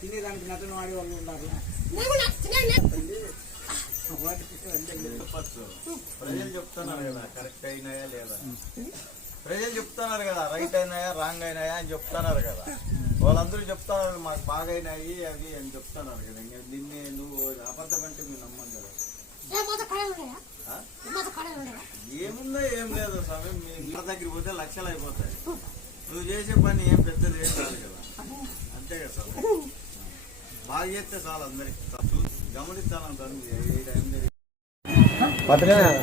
తినేదానికి నటన వాడే వాళ్ళు ఉన్నారు. ప్రజలు చెప్తున్నారు కదా కరెక్ట్ అయినాయా లేదా, ప్రజలు చెప్తున్నారు కదా రైట్ అయినాయా రాంగ్ అయినాయా అని చెప్తున్నారు కదా. వాళ్ళందరూ చెప్తున్నారు మాకు బాగా అయినాయి అవి అని చెప్తున్నారు కదా. ఇంకా నిన్నే నువ్వు అబద్ధం అంటే మీరు నమ్మను కదా. ఏముందో ఏం లేదు సమయం. మీ ఇంటి దగ్గరికి పోతే లక్షలు అయిపోతాయి. నువ్వు చేసే పని ఏం పెద్దది ఏం కాదు కదా. అంతే కదా సమయం. బాగా చేస్తే చాలు అందరికి గమనిస్తాను. ఏ టైం మధ్యాహ్నం